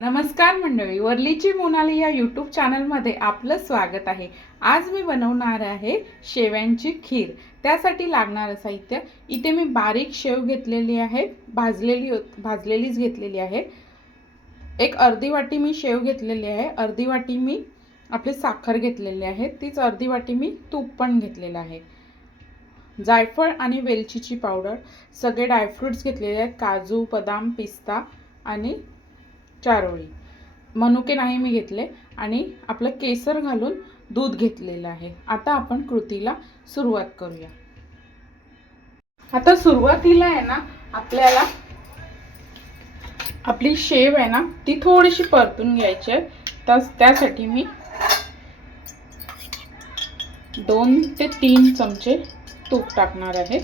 नमस्कार मंडळी, वरलीची मोनाली या यूट्यूब चॅनलमध्ये आपलं स्वागत आहे। आज मी बनवणार आहे शेव्यांची खीर। त्यासाठी लागणारं साहित्य इथे मी बारीक शेव घेतलेली आहे, भाजलेलीच घेतलेली आहे। एक अर्धी वाटी मी शेव घेतलेली आहे, अर्धी वाटी मी आपली साखर घेतलेली आहे, तीच अर्धी वाटी मी तूप पण घेतलेलं आहे। जायफळ आणि वेलचीची पावडर, सगळे ड्रायफ्रुट्स घेतलेले आहेत, काजू, बदाम, पिस्ता आणि चारोळी। मनुके नाही मी घेतले आणि आपलं केसर घालून दूध घेतलेलं आहे। आता आपण कृतीला सुरुवात करूया। आता सुरुवातीला आहे ना, आपल्याला आपली शेव आहे ना ती थोडीशी परतून घ्यायची आहे। त्यासाठी मी 2 ते 3 चमचे तूप टाकणार आहे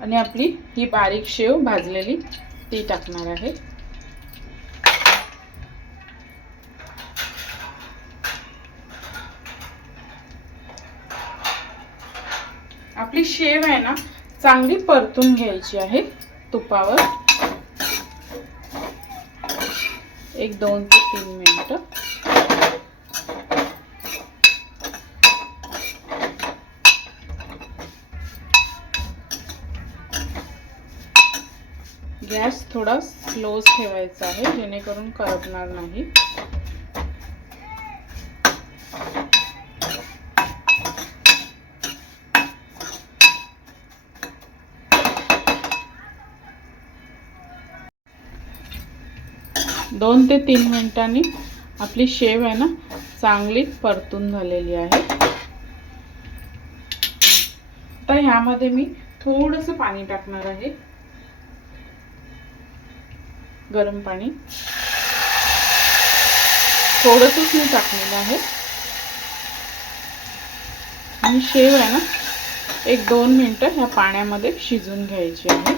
आणि आपली ही बारीक शेव भाजलेली ती टाकणार आहे। आपली शेव आहे ना चांगली परतून घ्यायची आहे तुपावर, एक 2 ते 3 मिनिटं। गॅस थोडा स्लोच ठेवायचा आहे जेणेकरून करपणार नाही। दोन ते 3 मिनिटांनी आपली शेव आहे ना चांगली परतून झालेली आहे। आता यामध्ये मी थोडंसं पाणी टाकणार आहे, गरम पाणी थोडंसंच मी टाकलेलं आहे। आणि शेव आहे ना एक 2 मिनिटं ह्या पाण्यामध्ये शिजून घ्यायची आहे।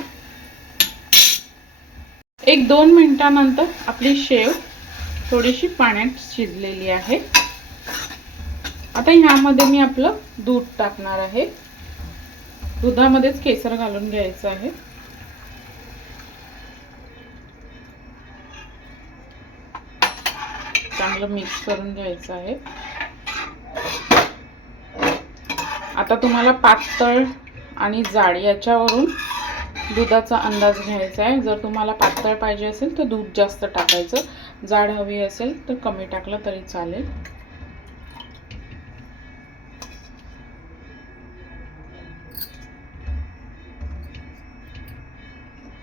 एक 2 मिनिटांनंतर आपली शेव थोडीशी पाण्यात शिजलेली आहे। आता ह्यामध्ये मी आपलं दूध टाकणार आहे, दुधामध्येच केसर घालून घ्यायचं आहे। चांगलं मिक्स करून घ्यायचं आहे। आता तुम्हाला पातळ आणि जाड याच्यावरून दुधाचा अंदाज घ्यायचा आहे। जर तुम्हाला पातळ पाहिजे असेल तर दूध जास्त टाकायचं, जाड हवी असेल तर कमी टाकलं तरी चालेल।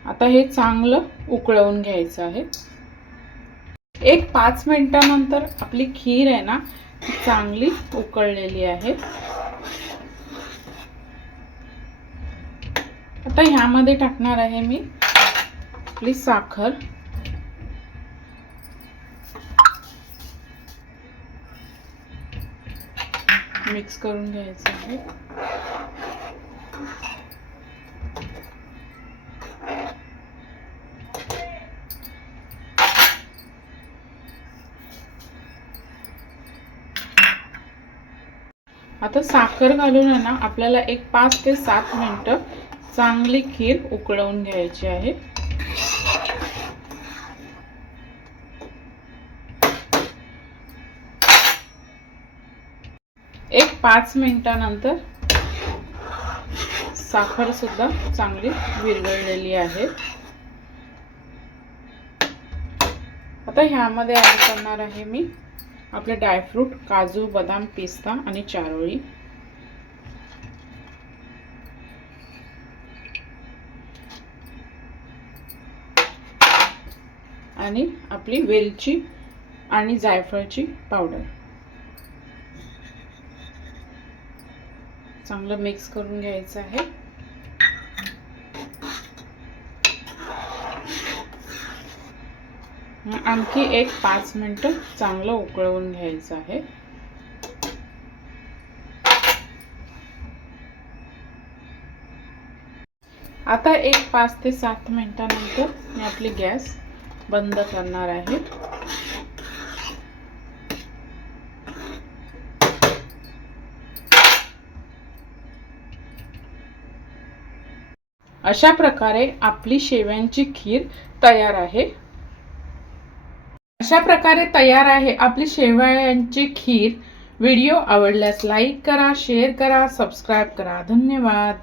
आता हे चांगलं उकळवून घ्यायचं आहे। एक 5 मिनिटांनंतर आपली खीर आहे ना चांगली उकळलेली आहे। आता ह्यामध्ये टाकणार आहे मी आपली साखर, मिक्स करून घ्यायचं आहे। आता साखर घालून आहे ना आपल्याला एक 5 ते 7 मिनिटं चांगली खीर उकळवून घ्यायची आहे। एक 5 मिनिटांनंतर साखर सुद्धा चांगली विरघळलेली आहे। आता ह्यामध्ये ऍड करणार आहे मी आपले ड्रायफ्रूट, काजू, बदाम, पिस्ता आणि चारोळी। आणि आपली वेलची आणि जायफळची पावडर चांगलं मिक्स करून घ्यायचं आहे। आणखी एक 5 मिनिटं चांगलं उकळवून घ्यायचं आहे। आता एक 5 ते 7 मिनिटांनंतर मी आपली गॅस बंद करणार आहे। अशा प्रकारे आपली शेवयांची खीर तयार आहे। अशा प्रकारे तयार आहे आपली शेवयांची खीर। व्हिडिओ आवडल्यास लाईक करा, शेअर करा, सबस्क्राइब करा। धन्यवाद।